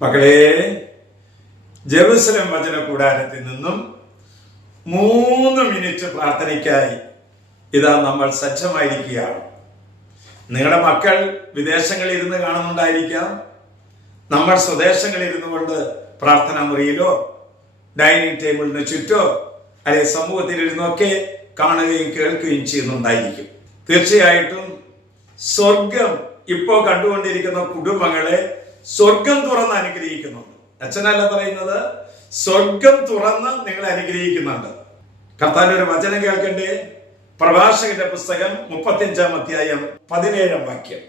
മക്കളെ, ജെറുസലേം വചന കൂടാരത്തിൽ നിന്നും 3 മിനിറ്റ് പ്രാർത്ഥനയ്ക്കായി ഇതാ നമ്മൾ സജ്ജമായിരിക്കുകയാണ്. നിങ്ങളുടെ മക്കൾ വിദേശങ്ങളിൽ ഇരുന്ന് കാണുന്നുണ്ടായിരിക്കാം. നമ്മൾ സ്വദേശങ്ങളിൽ ഇരുന്നു കൊണ്ട് പ്രാർത്ഥനാ മുറിയിലോ ഡൈനിങ് ടേബിളിന് ചുറ്റോ അല്ലെങ്കിൽ സമൂഹത്തിലിരുന്നൊക്കെ കാണുകയും കേൾക്കുകയും ചെയ്യുന്നുണ്ടായിരിക്കും. തീർച്ചയായിട്ടും സ്വർഗം ഇപ്പോ കണ്ടുകൊണ്ടിരിക്കുന്ന കുടുംബങ്ങളെ സ്വർഗം തുറന്ന് അനുഗ്രഹിക്കുന്നുണ്ട്. അച്ഛനല്ല പറയുന്നത്, സ്വർഗം തുറന്ന് നിങ്ങളെ അനുഗ്രഹിക്കുന്നുണ്ട്. കർത്താവിന്റെ ഒരു വചനം കേൾക്കണ്ടേ? പ്രഭാഷകന്റെ പുസ്തകം 35-ാം അധ്യായം 17-ാം വാക്യം.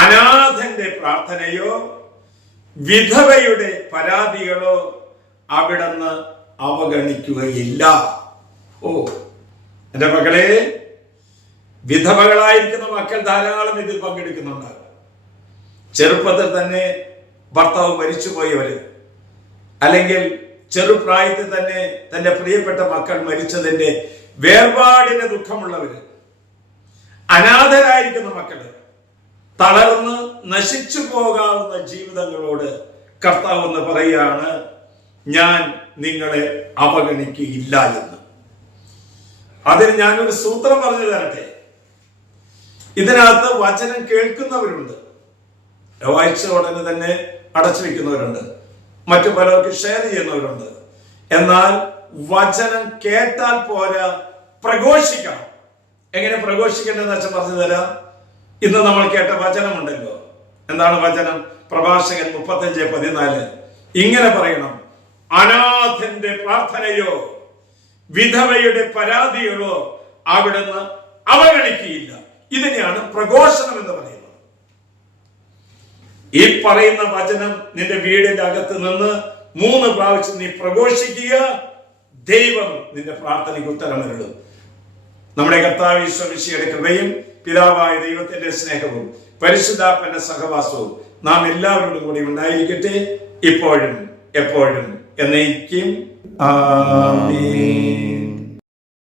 അനാഥന്റെ പ്രാർത്ഥനയോ വിധവയുടെ പരാതികളോ അവിടുന്ന് അവഗണിക്കുകയില്ല. ഓ എന്റെ മക്കളെ, വിധവകളായിരിക്കുന്ന മക്കൾ ധാരാളം ഇതിൽ പങ്കെടുക്കുന്നുണ്ട്. ചെറുപ്പത്തിൽ തന്നെ ഭർത്താവ് മരിച്ചുപോയവര്, അല്ലെങ്കിൽ ചെറുപ്രായത്തിൽ തന്നെ തന്റെ പ്രിയപ്പെട്ട മക്കൾ മരിച്ചതിന്റെ വേർപാടിന് ദുഃഖമുള്ളവര്, അനാഥരായിരിക്കുന്ന മക്കള്, തളർന്ന് നശിച്ചു പോകാവുന്ന ജീവിതങ്ങളോട് കർത്താവ് എന്ന് പറയാണ്, ഞാൻ നിങ്ങളെ അവഗണിക്കുകയില്ല എന്ന്. അതിന് ഞാനൊരു സൂത്രം പറഞ്ഞു തരട്ടെ. ഇതിനകത്ത് വചനം കേൾക്കുന്നവരുണ്ട്, വായിച്ച ഉടനെ തന്നെ അടച്ചു വെക്കുന്നവരുണ്ട്, മറ്റു പലർക്ക് ഷെയർ ചെയ്യുന്നവരുണ്ട്. എന്നാൽ വചനം കേട്ടാൽ പോരാ, പ്രഘോഷിക്കണം. എങ്ങനെ പ്രഘോഷിക്കേണ്ടതെന്ന് അച്ഛൻ പറഞ്ഞു തരാം. ഇന്ന് നമ്മൾ കേട്ട വചനമുണ്ടല്ലോ, എന്താണ് വചനം? പ്രഭാഷകൻ 35:14 ഇങ്ങനെ പറയണം, അനാഥന്റെ പ്രാർത്ഥനയോ വിധവയുടെ പരാതികളോ അവിടുന്ന് അവഗണിക്കുകയില്ല. ഇതിനെയാണ് പ്രഘോഷണം എന്ന് പറയുന്നത്. ഈ പറയുന്ന വചനം നിന്റെ വീടിന്റെ അകത്ത് നിന്ന് 3 പ്രാവശ്യം നീ പ്രഘോഷിക്കുക. ദൈവം നിന്റെ പ്രാർത്ഥനയ്ക്ക് ഉത്തരമരുളും. നമ്മുടെ കർത്താവ് ഈശോ മിശിഹായുടെ കൃപയും പിതാവായ ദൈവത്തിന്റെ സ്നേഹവും പരിശുദ്ധാത്മാവിന്റെ സഹവാസവും നാം എല്ലാവരോടും കൂടി ഉണ്ടായിരിക്കട്ടെ, ഇപ്പോഴും എപ്പോഴും എന്നേക്കും. ആമേൻ.